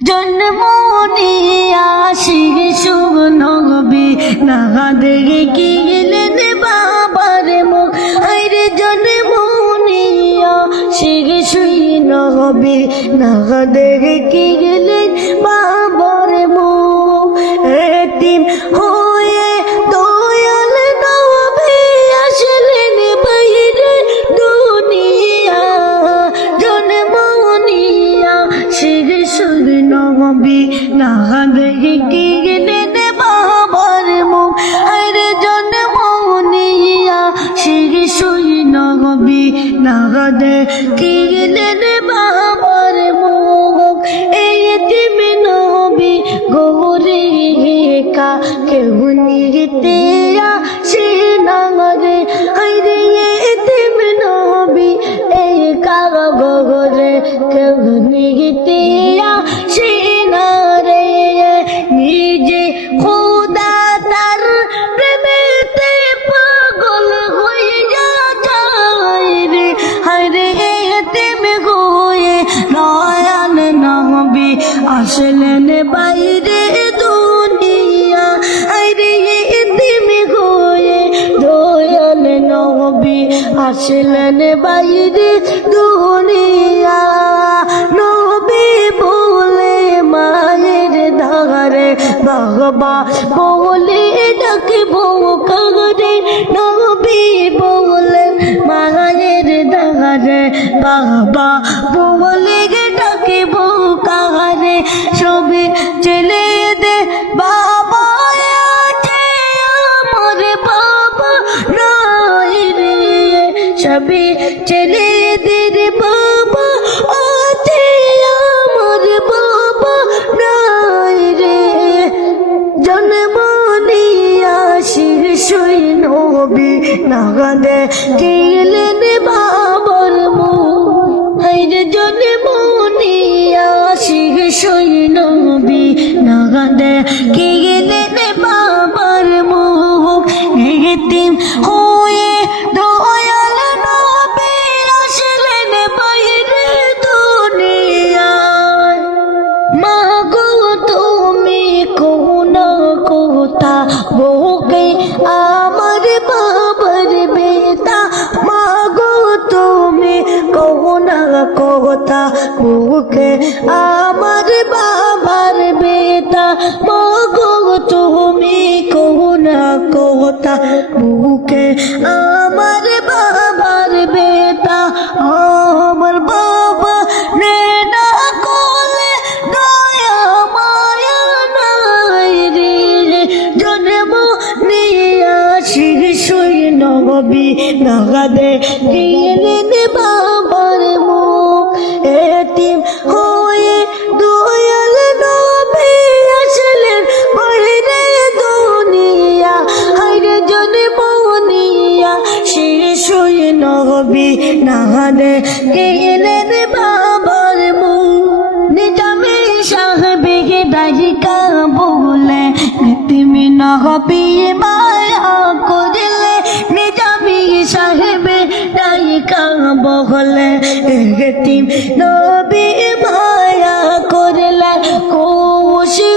জন্ম নিয়া শিশু নবী না দেখে গেলেন বাবার মুখ। আরে জন্ম নিয়া শিশু নবী না দেখে গেলেন বাবার মুখ। এতিম হয়ে দয়াল নবী আসলেন বাইরে দুনিয়া। জন্ম নিয়া শিশু নবী না দেখে গেলেন বাবার মুখ। আরে জন্ম নিয়া শিশু নবী না দেখে গেলেন বাবার মুখ। এই এতিম নবী গৌরে কা কেউ নিতে আসে না রে। আরে এতিম নবী এই কা গৌরে কেউ নিতে আসে না রে। নিজে খোদা তার প্রেমেতে পাগল হইয়া যায় রে। আরে এতিম হয়ে দয়াল নবী আসলেন বাইরে দুনিয়া। আরে এতিম হয়ে দয়াল নবী আসলেন বাইরে দুনিয়া। নবী বলে মায়ের ধারে বাবা বলে ডাকব কারে। নবী বলে মায়ের ধারে বাবা বলে ডাকব কারে। সবে চলে দে বাবা আছে আমার বাবা নাই রে। সবে চলে দে রে বাবা আছে আমার বাবা নাই রে। জন্ম নিয়া শিশু নবী না দেখে গেলেন বাবার মুখ। আরে জন্ম নিয়া শিশু নবী না দেখে গেলেন বাবার মুখ। এতিম হয়ে দয়াল নবী আসলেন বাইরে দুনিয়ায়। মা গো তুমি কোন কোথা বুকে আমার বাবার বেতা। মা গো তুমি কোন কোথা বুকে আমার বাবার বেতা। মা গো তুমি কোন কোথা বুকে আমার বাবার বেতা। আমার বাবা রে না কোলে দয়া মায়া নাই রে। জন্ম নিয়া শিশু নবী না দেখে গেলেন বাবার মুখ। এতিম হয়ে দয়াল নবী আসলেন বাইরে দুনিয়া। আরে জন্ম নিয়া শিশু নবী না দেখে গেলেন বাবার মুখ। নিজামে সাহেবে দাহিকা বলে এতিম নবী মায়া করলে। নিজামে সাহেবে দাহিকা বলে এতিম নবী মায়া করলে। খুশি